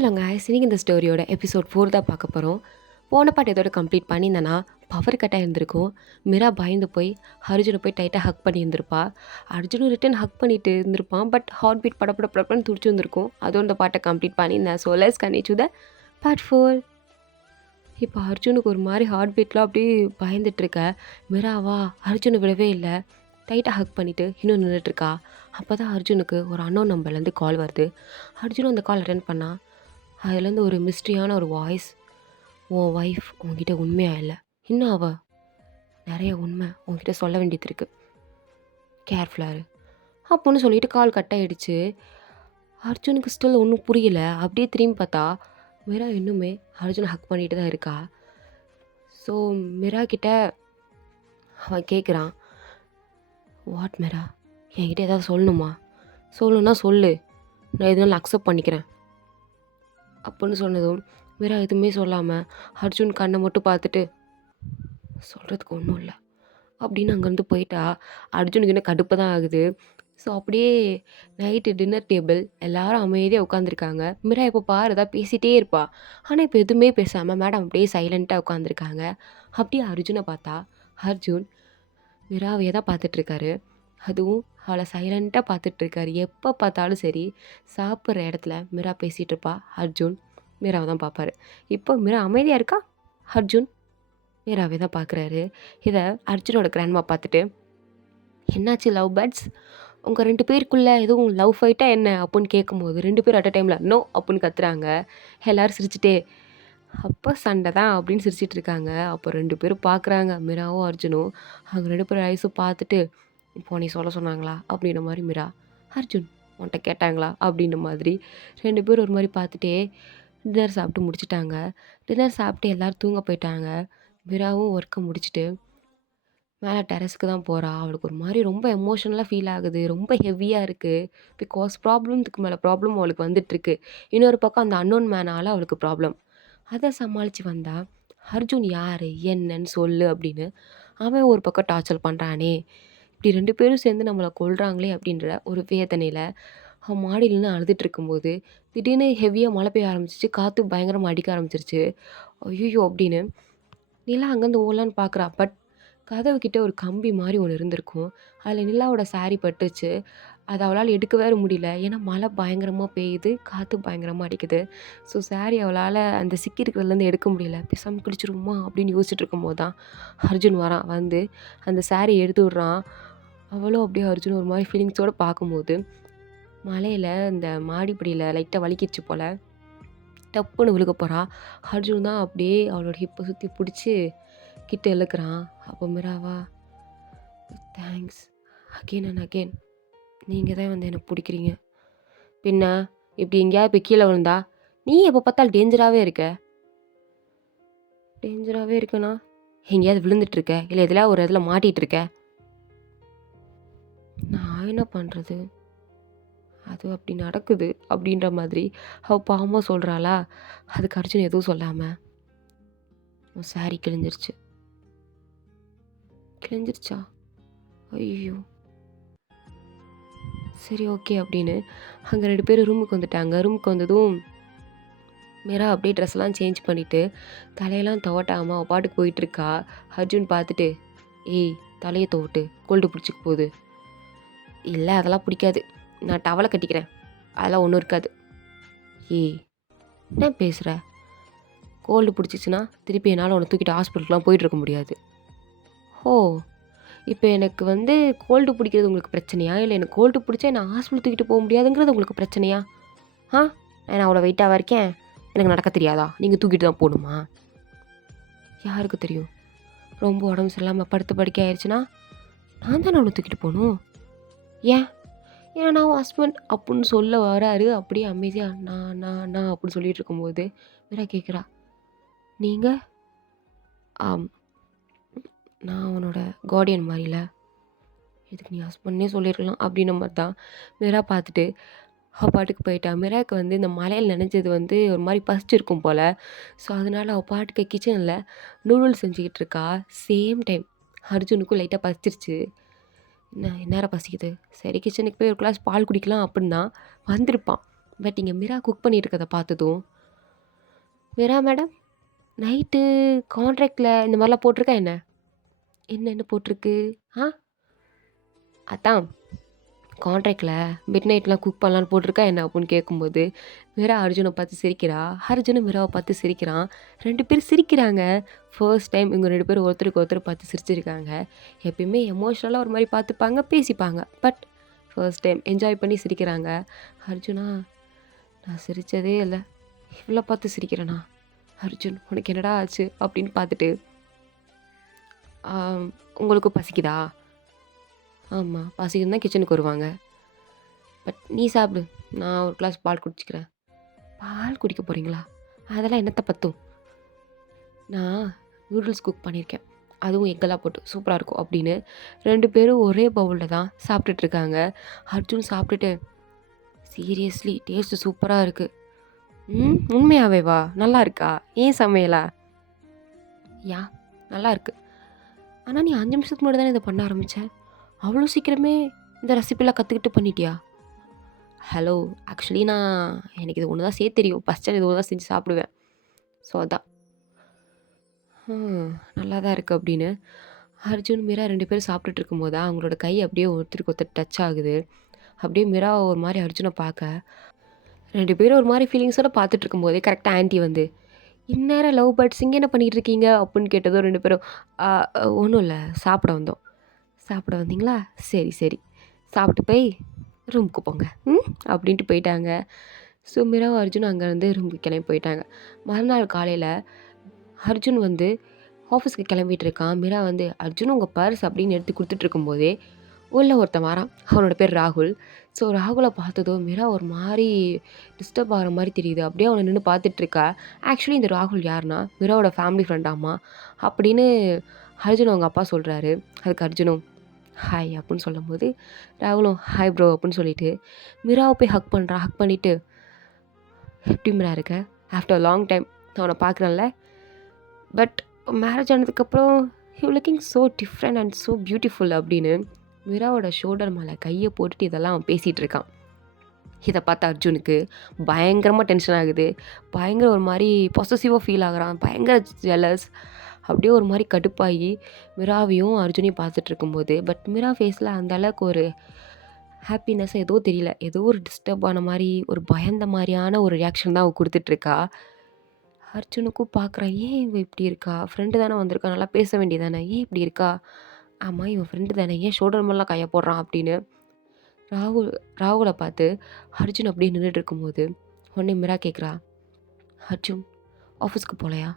ஹலோங்க. இன்னைக்கு இந்த ஸ்டோரியோட எபிசோட் 4 தான் பார்க்க போகிறோம். போன பாட்டு இதோட கம்ப்ளீட் பண்ணியிருந்தேன்னா பவர் கட்டாக இருந்திருக்கும். மீரா பயந்து போய் அர்ஜுனை போய் டைட்டாக ஹக் பண்ணியிருந்திருப்பா. அர்ஜுனும் ரிட்டன் ஹக் பண்ணிட்டு இருந்திருப்பான். பட் ஹார்ட் பீட் படப்படன்னு துடிச்சு இருந்திருக்கும். அதோட இந்த பாட்டை கம்ப்ளீட் பண்ணியிருந்தேன். So let's continue the part 4. இப்போ அர்ஜுனுக்கு ஒரு மாதிரி ஹார்ட் பீட்லாம் அப்படியே பயந்துட்டுருக்க. மீராவா அர்ஜுனை விடவே இல்லை. டைட்டாக ஹக் பண்ணிவிட்டு இன்னும் நின்றுட்டுருக்கா. அப்போ தான் அர்ஜுனுக்கு ஒரு அன்னோன் நம்பர்லேருந்து கால் வருது. அர்ஜுனும் அந்த கால் அட்டென்ட் பண்ணா. அதுலேருந்து ஒரு மிஸ்ட்ரியான ஒரு வாய்ஸ், உன் ஒய்ஃப் உன்கிட்ட உண்மையாக இல்லை, இன்னும் அவள் நிறைய உண்மை உன்கிட்ட சொல்ல வேண்டியது இருக்குது, கேர்ஃபுல்லாக இரு அப்படின்னு சொல்லிட்டு கால் கட் ஆகிடுச்சு. அர்ஜுனுக்கு ஸ்டில் ஒன்றும் புரியல. அப்படியே திரும்பி பார்த்தா மீரா இன்னுமே அர்ஜுனை ஹக் பண்ணிட்டு தான் இருக்கா. ஸோ மீரா கிட்ட அவன் கேட்குறான், வாட் மீரா, என்கிட்ட ஏதாவது சொல்லணுமா? சொல்லணுன்னா சொல்லு, நான் எதுனாலும் அக்செப்ட் பண்ணிக்கிறேன் அப்படின்னு சொன்னதும் மீரா எதுவுமே சொல்லாமல் அர்ஜுன் கண்ணை மட்டும் பார்த்துட்டு சொல்கிறதுக்கு ஒன்றும் இல்லை அப்படின்னு அங்கேருந்து போயிட்டா. அர்ஜுனுக்கு இன்னும் கடுப்பு தான் ஆகுது. ஸோ அப்படியே நைட்டு டின்னர் டேபிள் எல்லாரும் அமைதியாக உட்காந்துருக்காங்க. மீரா இப்போ பாரு ஏதாவது பேசிகிட்டே இருப்பா. ஆனால் இப்போ எதுவுமே பேசாமல் மேடம் அப்படியே சைலண்ட்டாக உட்காந்துருக்காங்க. அப்படியே அர்ஜுனை பார்த்தா அர்ஜுன் மீராவையே தான் பார்த்துட்ருக்காரு. அதுவும் அவளை சைலண்ட்டாக பார்த்துட்ருக்காரு. எப்போ பார்த்தாலும் சரி, சாப்பிட்ற இடத்துல மீரா பேசிகிட்டு இருப்பா. அர்ஜுன் மீராவை தான் பார்ப்பாரு. இப்போ மீரா அமைதியாக இருக்கா. அர்ஜுன் மீராவே தான் பார்க்குறாரு. இதை அர்ஜுனோட கிராண்ட்மா பார்த்துட்டு, என்னாச்சு லவ் பேர்ட்ஸ், உங்கள் 2 பேருக்குள்ளே எதுவும் லவ் ஃபைட்டா என்ன அப்படின்னு கேட்கும்போது 2 பேரும் அட் அ டைமில் நோ அப்படின்னு கத்துறாங்க. எல்லோரும் சிரிச்சுட்டே, அப்போ சண்டை தான் அப்படின்னு சிரிச்சிட்டு இருக்காங்க. அப்போ 2 பேரும் பார்க்குறாங்க, மீராவும் அர்ஜுனும். அவங்க 2 பேரும் ஐஸும் பார்த்துட்டு, இப்போ நீ சொல்ல சொன்னாங்களா அப்படின்ற மாதிரி மீரா, அர்ஜுன் உன்கிட்ட கேட்டாங்களா அப்படின்ற மாதிரி 2 பேரும் ஒரு மாதிரி பார்த்துட்டே டின்னர் சாப்பிட்டு முடிச்சிட்டாங்க. டின்னர் சாப்பிட்டு எல்லோரும் தூங்க போயிட்டாங்க. மீராவும் ஒர்க்கை முடிச்சுட்டு மேலே டெரஸ்க்கு தான் போகிறா. அவளுக்கு ஒரு மாதிரி ரொம்ப எமோஷனலாக ஃபீல் ஆகுது. ரொம்ப ஹெவியாக இருக்குது. பிகாஸ் ப்ராப்ளம்துக்கு மேலே ப்ராப்ளம் அவளுக்கு வந்துட்டுருக்கு. இன்னொரு பக்கம் அந்த அன்னோன் மேனால் அவளுக்கு ப்ராப்ளம். அதை சமாளித்து வந்தா, அர்ஜுன் யார் என்னன்னு சொல்லு அப்படின்னு அவன் ஒரு பக்கம் டார்ச்சர் பண்ணுறானே, இப்படி 2 பேரும் சேர்ந்து நம்மளை கொல்றாங்களே அப்படின்ற ஒரு வேதனையில் அவன் மாடியிலன்னு அழுதுட்டு இருக்கும்போது திடீர்னு ஹெவியாக மழை பெய்ய ஆரம்பிச்சிச்சு. காற்று பயங்கரமாக அடிக்க ஆரம்பிச்சிருச்சு. ஐயோ அப்படின்னு நிலா அங்கேருந்து ஓடலான்னு பார்க்குறா. பட் கதவு கிட்ட ஒரு கம்பி மாதிரி ஒன்று இருந்திருக்கும். அதில் நிலாவோட சாரி பட்டுச்சு. அதை அவளால் எடுக்க வேற முடியல. ஏன்னா மழை பயங்கரமாக பெய்யுது, காற்று பயங்கரமாக அடிக்குது. ஸோ சாரி அவளால் அந்த சிக்கி இருக்கிறதுலேருந்து எடுக்க முடியல. பேசாமல் கிழிச்சிருமா அப்படின்னு யோசிச்சுட்டு இருக்கும்போது தான் அர்ஜுன் வரான். வந்து அந்த சாரி எடுத்து விட்றான். அவளும் அப்படியே அர்ஜுன் ஒரு மாதிரி ஃபீலிங்ஸோடு பார்க்கும்போது மலையில் இந்த மாடிப்படியில் லைட்டாக வலிக்கிடுச்சு போல். டப்புன்னு விழுக போகிறா. அர்ஜுன் தான் அப்படியே அவளோட ஹிப்பை சுற்றி பிடிச்சி கிட்ட இழுக்கிறான். அப்போ மீராவா, தேங்க்ஸ் அகெயின் அண்ட் அகெயின், நீங்கள் தான் வந்து என்னை பிடிக்கிறீங்க. பின்ன இப்படி எங்கேயாவது போய் கீழே விழுந்தா நீ எப்போ பார்த்தாலும் டேஞ்சராகவே இருக்க. டேஞ்சராகவே இருக்கனா? எங்கேயாவது விழுந்துட்டுருக்க, இல்லை எதில் ஒரு இதில் மாட்டிகிட்டு இருக்க. நான் என்ன பண்ணுறது, அது அப்படி நடக்குது அப்படின்ற மாதிரி அவள் பாவமாக சொல்கிறாளா. அதுக்கு அர்ஜுன் எதுவும் சொல்லாமல், உன் சாரி கிழிஞ்சிருச்சு. கிழிஞ்சிருச்சா? ஐயோ சரி ஓகே அப்படின்னு அங்கே 2 பேரும் ரூமுக்கு வந்துட்டாங்க. ரூமுக்கு வந்ததும் மீரா அப்படியே ட்ரெஸ்லாம் சேஞ்ச் பண்ணிவிட்டு தலையெல்லாம் துவட்டாமல் அவள் பாட்டுக்கு போயிட்டுருக்கா. அர்ஜுன் பார்த்துட்டு, ஏய் தலையை துவட்டு, கோல்டு பிடிச்சிக்க போகுது. இல்லை அதெல்லாம் பிடிக்காது, நான் டவலை கட்டிக்கிறேன், அதெல்லாம் ஒன்றும் இருக்காது. ஏய் என்ன பேசுகிற, கோல்டு பிடிச்சிச்சின்னா திருப்பி என்னால் உன்னை தூக்கிட்டு ஹாஸ்பிட்டலுக்குலாம் போயிட்டுருக்க முடியாது. ஓ இப்போ எனக்கு வந்து கோல்டு பிடிக்கிறது உங்களுக்கு பிரச்சனையா, இல்லை எனக்கு கோல்டு பிடிச்சா நான் ஹாஸ்பிட்டல் தூக்கிட்டு போக முடியாதுங்கிறது உங்களுக்கு பிரச்சனையா? நான் அவ்வளோ வெயிட்டாக இருக்கேன், எனக்கு நடக்க தெரியாதா? நீங்கள் தூக்கிட்டு தான் போகணுமா? யாருக்கு தெரியும், ரொம்ப உடம்பு சரியில்லாமல் படுத்து படுக்கை ஆயிடுச்சுன்னா நான் தானே அவனை தூக்கிட்டு போகணும். ஏன், ஏன்னா நான் ஹஸ்பண்ட் அப்படின்னு சொல்ல வராரு. அப்படியே அமைதியாக நான் அப்படின்னு சொல்லிட்டு இருக்கும்போது மீரா கேட்குறா, நீங்கள்? ஆம், நான் அவனோட கார்டியன் மாதிரில, இதுக்கு நீ ஹஸ்பண்ட்னே சொல்லியிருக்கலாம் அப்படின்ற மாதிரி தான் மீரா பார்த்துட்டு அவள் பாட்டுக்கு போயிட்டா. மீராவுக்கு வந்து இந்த மலையில் நினைஞ்சது வந்து ஒரு மாதிரி பசிச்சிருக்கும் போல். ஸோ அதனால் அவள் பாட்டுக்கு கிச்சனில் நூடுல்ஸ் செஞ்சுக்கிட்டு இருக்கா. சேம் டைம் அர்ஜுனுக்கும் லைட்டாக பசிச்சிருச்சு. நேரம் பசிக்குது, சரி கிச்சனுக்கு போய் ஒரு கிளாஸ் பால் குடிக்கலாம் அப்படின்னு தான் வந்திருப்பான். பட் இங்கே மீரா குக் பண்ணிட்டு இருக்கதை பார்த்ததும் மீரா மேடம், நைட்டு கான்ட்ராக்ட்ல இந்த மாரிலாம் போட்டிருக்கா என்ன? என்னென்ன போட்டிருக்கு? ஆ? அதான் கான்ட்ராக்ட்ல மிட் நைட்லாம் குக் பண்ணலான்னு போட்டிருக்கா என்ன? அப்புட்ன்னு கேட்கும்போது, மீரா அர்ஜுன பார்த்து சிரிக்கிறா. அர்ஜுனும் மீராவ பார்த்து சிரிக்கிறான். 2 பேரும் சிரிக்கிறாங்க. ஃபர்ஸ்ட் டைம் இவங்க 2 பேரும் ஒருத்தருக்கு ஒருத்தர் பார்த்து சிரிச்சிருக்காங்க. எப்பயுமே எமோஷனலா ஒரு மாரி பார்த்துப்பாங்க, பேசிப்பாங்க. பட் ஃபர்ஸ்ட் டைம் என்ஜாய் பண்ணி சிரிக்கிறாங்க. அர்ஜுனா, நான் சிரிச்சதே இல்ல. இவள பார்த்து சிரிக்கிறேனா? அர்ஜுன், உனக்கு என்னடா ஆச்சு? அப்படின்னு பார்த்துட்டு, ஆம், உங்களுக்கு பசிக்குதா? ஆமா, பசிக்குதுன்னு தான் கிச்சனுக்கு வருவாங்க. பட் நீ சாப்பிடு. நான் ஒரு கிளாஸ் பால் குடிச்சுக்கிறேன். பால் குடிக்க போறீங்களா? அதெல்லாம் என்னத்த பத்தும். நான் நூடுல்ஸ் குக் பண்ணியிருக்கேன். அதுவும் எக்கெல்லாம் போட்டு சூப்பரா இருக்கும் அப்படின்னு 2 பேரும் ஒரே பவுல்ல தான் சாப்பிட்டுட்டு இருக்காங்க. அர்ஜுன் சாப்பிட்டுட்டு, சீரியஸ்லி டேஸ்ட் சூப்பரா இருக்கு. உண்மையாவே வா? நல்லா இருக்கா? ஏன் சமையலா? யா, நல்லா இருக்கு. ஆனா நீ 5 நிமிஷத்துக்கு முன்னாடி தானே இத பண்ண ஆரம்பிச்ச. அவ்வளோ சீக்கிரமே இந்த ரெசிபிலாம் கத்துக்கிட்டு பண்ணிட்டியா? ஹலோ! ஆக்சுவலி எனக்கு இது ஒண்ணு தான் செய்ய தெரியும். பசிச்சா இது ஒண்ணு தான் செஞ்சு சாப்பிடுவேன். ஸோ அதான். ம். நல்லா தான் இருக்கு அப்படின்னு அர்ஜுன், மீரா 2 பேரும் சாப்பிட்டுட்டு இருக்கும்போது தான் அவங்களோட கை அப்படியே ஒருத்தருக்கு ஒருத்தர் டச் ஆகுது. அப்படியே மீரா ஒரு மாரி அர்ஜுன பார்க்க, 2 பேரும் ஒரு மாரி ஃபீலிங்ஸோட பார்த்துட்டு இருக்கும்போதே கரெக்ட்டா ஆன்டி வந்து, "இந்நேரம் லவ் பேர்ட்ஸ் இங்க என்ன பண்ணிட்டு இருக்கீங்க?" அப்படின்னு கேட்டதும் 2 பேரும், "ஆ ஒண்ணும் இல்ல. சாப்பிட வந்தோம்." "சாப்பிட வந்தீங்களா? சரி, சரி. சாப்பிட்டு போய் ரூமுக்கு போங்க." அப்படின்ட்டு போயிட்டாங்க. ஸோ மீராவும் அர்ஜுனும் அங்கேருந்து ரூமுக்கு கிளம்பி போயிட்டாங்க. மறுநாள் காலையில அர்ஜுன் வந்து ஆஃபீஸ்க்கு கிளம்பிட்டு இருக்கான். மீரா வந்து, "அர்ஜுன் உங்க பர்ஸ்" அப்படின்னு எடுத்து குடுத்துட்டு இருக்கும்போதே, உள்ள ஒருத்தன் வரான். அவனோட பேர் ராகுல். ஸோ ராகுல பார்த்ததும் மீரா ஒரு மாரி டிஸ்டர்ப் ஆகுற மாரி தெரியுது. அப்படியே அவன நின்னு பார்த்துட்டு இருக்கா. ஆக்சுவலி இந்த ராகுல் யாருன்னா, மீராவோட ஃபேமிலி ஃப்ரெண்டாமா அப்படின்னு அர்ஜுன் அவங்க அப்பா சொல்றாரு. அதுக்கு அர்ஜுனும், "ஹாய்" அப்படின்னு சொல்லும்போது, ராகுலும், "ஹாய் ப்ரோ" அப்படின்னு சொல்லிட்டு மீராவ போய் ஹக் பண்றான். ஹக் பண்ணிட்டு, "எப்படி மீரா இருக்க? ஆஃப்டர் லாங் டைம் நான் உன்ன பார்க்குறேன்ல. பட் மேரேஜ் ஆனதுக்கப்புறம் you looking so different and so beautiful" அப்படின்னு மீராவோட ஷோல்டர் மேலே கையை போட்டுட்டு இதெல்லாம் அவன் பேசிகிட்டு இருக்கான். இதை பார்த்த அர்ஜுனுக்கு பயங்கரமாக டென்ஷன் ஆகுது. பயங்கர ஒரு மாதிரி பொசசிவாக ஃபீல் ஆகுறான். பயங்கர ஜெலஸ். அப்படியே ஒரு மாதிரி கடுப்பாகி மிராவையும் அர்ஜுனையும் பார்த்துட்டு இருக்கும்போது, பட் மிரா ஃபேஸில் அந்த அளவுக்கு ஒரு ஹாப்பினஸ் ஏதோ தெரியல. ஏதோ ஒரு டிஸ்டர்ப் ஆன மாதிரி, ஒரு பயந்த மாதிரியான ஒரு ரியாக்ஷன் தான் அவள் கொடுத்துட்ருக்கா. அர்ஜுனுக்கும் பார்க்குறான், ஏன் இவ இப்படி இருக்கா? ஃப்ரெண்டு தானே வந்திருக்கா, நல்லா பேச வேண்டியதானே, ஏன் இப்படி இருக்கா? ஆமாம், இவன் ஃப்ரெண்டு தானே, ஏன் ஷோல்டர் மேலாம் கையை போடுறான் அப்படின்னு ராகுல் ராகுலை பார்த்து அர்ஜுன் அப்படியே நின்றுட்டு இருக்கும்போது உடனே மிரா கேட்குறா, அர்ஜுன் ஆஃபீஸ்க்கு போகலையா?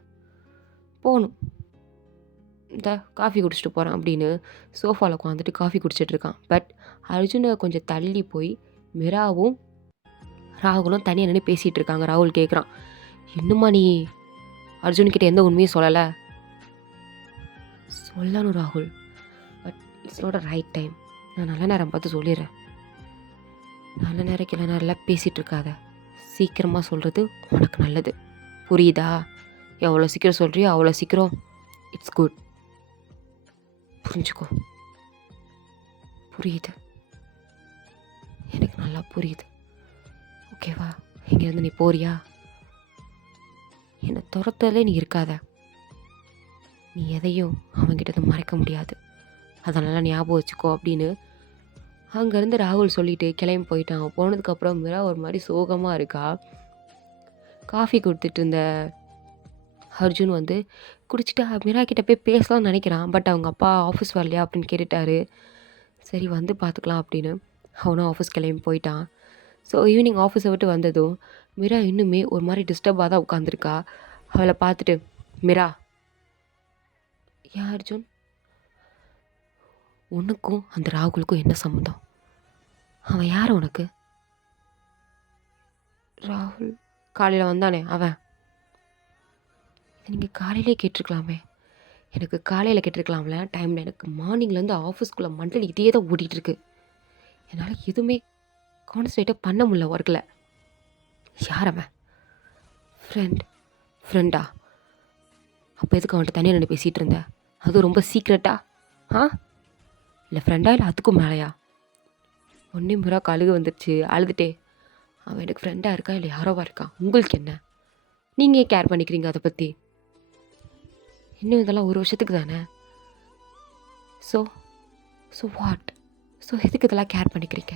போகணும், இந்த காஃபி குடிச்சிட்டு போகிறேன் அப்படின்னு சோஃபாவில் உட்காந்துட்டு காஃபி குடிச்சிட்டு இருக்கான். பட் அர்ஜுனை கொஞ்சம் தள்ளி போய் மிராவும் ராகுலும் தனியாக நின்று பேசிகிட்டு இருக்காங்க. ராகுல் கேட்குறான், இன்னுமா நீ அர்ஜுன்கிட்ட எந்த உண்மையும் சொல்லலை? சொல்லணும் ராகுல், but it's not a right time. நான் நல்ல நேரம் பார்த்து சொல்லிடுறேன். நல்ல நேரம் கிள நேரம்லாம் பேசிகிட்டு இருக்காத. சீக்கிரமாக சொல்கிறது உனக்கு நல்லது, புரியுதா? எவ்வளோ சீக்கிரம் சொல்கிறியோ அவ்வளோ சீக்கிரம் இட்ஸ் குட். புரிஞ்சுக்கோ. புரியுது, எனக்கு நல்லா புரியுது. ஓகேவா? இங்கேருந்து நீ போறியா? என்னை துரத்தலே நீ இருக்காத. நீ எதையும் அவன்கிட்ட மறைக்க முடியாது, அதனால் ஞாபகம் வச்சுக்கோ அப்படின்னு அங்கேருந்து ராகுல் சொல்லிட்டு கிளம்பி போயிட்டான். போனதுக்கப்புறம் மிரா ஒரு மாதிரி சோகமாக இருக்கா. காஃபி கொடுத்துட்டு இருந்த அர்ஜுன் வந்து குடிச்சிட்டு மிரா கிட்ட போய் பேசலாம்னு நினைக்கிறான். பட் அவங்க அப்பா ஆஃபீஸ் வரலையா அப்படின்னு கேட்டுட்டாரு. சரி வந்து பார்த்துக்கலாம் அப்படின்னு அவனும் ஆஃபீஸ் கிளம்பி போயிட்டான். ஸோ ஈவினிங் ஆஃபீஸை விட்டு வந்ததும் மிரா இன்னுமே ஒரு மாதிரி டிஸ்டர்பாக தான் உட்காந்துருக்கா. அவளை பார்த்துட்டு, மிரா, ஏன் அர்ஜுன், உனக்கும் அந்த ராகுலுக்கும் என்ன சம்மந்தம்? அவன் யார் உனக்கு? ராகுல் காலையில் வந்தானே அவன். இதை நீங்கள் காலையிலே கேட்டிருக்கலாமே. எனக்கு காலையில் கேட்டிருக்கலாம்ல டைமில். எனக்கு மார்னிங்லேருந்து ஆஃபீஸ்க்குள்ளே மண்டல் இதே தான் ஓடிட்டுருக்கு. என்னால் எதுவுமே கான்சன்ட்ரேட்டாக பண்ண முடியல ஒர்க்கில். யார் அவன்? ஃப்ரெண்டா? அப்போ எதுக்கு அவன்கிட்ட தனியாக நின்று பேசிகிட்டு இருந்தேன்? அதுவும் ரொம்ப சீக்ரெட்டா? ஆ, இல்லை ஃப்ரெண்டா, இல்லை அதுக்கும் மேலையா? ஒன்றே முறை அழுகு வந்துடுச்சு. அழுதுட்டே, அவன் எனக்கு ஃப்ரெண்டாக இருக்கா இல்லை யாரோவா இருக்கான், உங்களுக்கு என்ன? நீங்கள் ஏன் கேர் பண்ணிக்கிறீங்க அதை பற்றி? இன்னும் இதெல்லாம் ஒரு வருஷத்துக்கு தானே. So so what? ஸோ எதுக்கு இதெல்லாம் கேர் பண்ணிக்கிறீங்க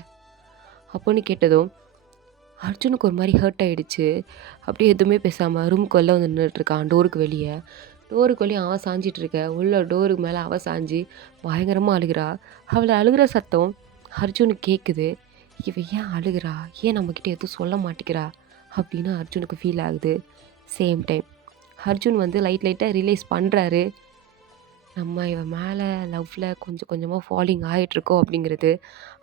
அப்படின்னு கேட்டதும் அர்ஜுனுக்கு ஒரு மாதிரி ஹர்ட் ஆகிடுச்சு. அப்படியே எதுவுமே பேசாமல் ரூமுக்கு வெளில வந்து நின்றுட்டுருக்கான், டோருக்கு வெளியே. டோருக்கு வெளியே அவன் சாஞ்சிட்டு இருக்க, உள்ள டோருக்கு மேலே அவள் சாஞ்சி பயங்கரமாக அழுகிறா. அவளை அழுகிற சத்தம் அர்ஜுனுக்கு கேட்குது. இவ ஏன் அழுகிறா, ஏன் நம்மக்கிட்ட எதுவும் சொல்ல மாட்டேங்கிறா அப்படின்னு அர்ஜுனுக்கு ஃபீல் ஆகுது. சேம் டைம் அர்ஜுன் வந்து லைட்டாக ரியலைஸ் பண்ணுறாரு, நம்ம இவன் மேலே லவ்வில் கொஞ்சம் கொஞ்சமாக ஃபாலிங் ஆகிட்டுருக்கோம் அப்படிங்கிறது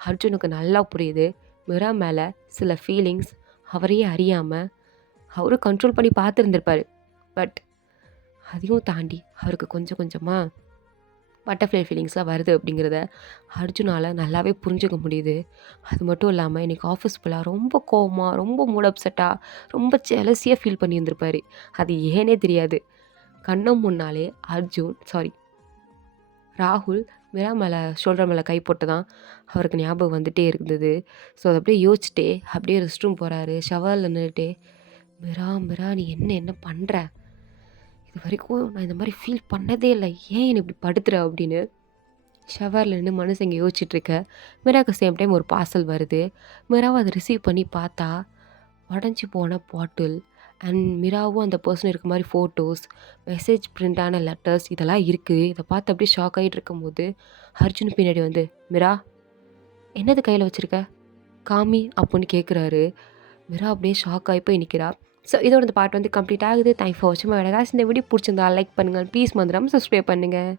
அர்ஜுனுக்கு நல்லா புரியுது. மிரா மேலே சில ஃபீலிங்ஸ் அவரையே அறியாமல் அவரும் கண்ட்ரோல் பண்ணி பார்த்துருந்துருப்பார். பட் அதையும் தாண்டி அவருக்கு கொஞ்சம் கொஞ்சமாக பட்டர்ஃப்ளை ஃபீலிங்ஸ்லாம் வருது அப்படிங்கிறத அர்ஜுனால் நல்லாவே புரிஞ்சுக்க முடியுது. அது மட்டும் இல்லாமல் இன்றைக்கி ஆஃபீஸ் ஃபுல்லாக ரொம்ப கோவமாக, ரொம்ப மூட் அப்செட்டாக, ரொம்ப ஜெலஸியாக ஃபீல் பண்ணியிருந்திருப்பார். அது ஏனே தெரியாது. கண்ணம் முன்னாலே ராகுல் மிரா மேலே ஷோல்டர் மேலே கை போட்டு தான் அவருக்கு ஞாபகம் வந்துகிட்டே இருந்தது. ஸோ அதை அப்படியே யோசிச்சுட்டே அப்படியே ரெஸ்ட் ரூம் போகிறாரு. ஷவரில் நின்றுட்டே, மிரா மிரா நீ என்ன பண்ணுற, இது வரைக்கும் நான் இந்த மாதிரி ஃபீல் பண்ணதே இல்லை, ஏன் என்னை இப்படி படுத்துற அப்படின்னு ஷவரில் நின்று மனசு இங்கே யோசிச்சுட்ருக்க. மிராக்கு சேம் டைம் ஒரு பார்சல் வருது. மிராவை அதை ரிசீவ் பண்ணி பார்த்தா உடஞ்சி போன பாட்டில் அண்ட் மிராவும் அந்த பர்சன் இருக்க மாதிரி ஃபோட்டோஸ், மெசேஜ் பிரிண்டான லெட்டர்ஸ் இதெல்லாம் இருக்குது. இதை பார்த்து அப்படியே ஷாக் ஆகிட்டு இருக்கும்போது அர்ஜுன் பின்னாடி வந்து, மிரா என்னது கையில் வச்சுருக்க, காமி அப்படின்னு கேட்குறாரு. மிரா அப்படியே ஷாக் ஆகி போய் நிற்கிறா. ஸோ இதோட இந்த பாட்டு வந்து கம்ப்ளீட் ஆகுது. தேங்க்ஸ் ஃபார் வாட்சிங் மை வீடியோ. இந்த வீடியோ பிடிச்சிருந்தா லைக் பண்ணுங்கள், ப்ளீஸ் மறந்துடாமல் சப்ஸ்கிரைப் பண்ணுங்கள்.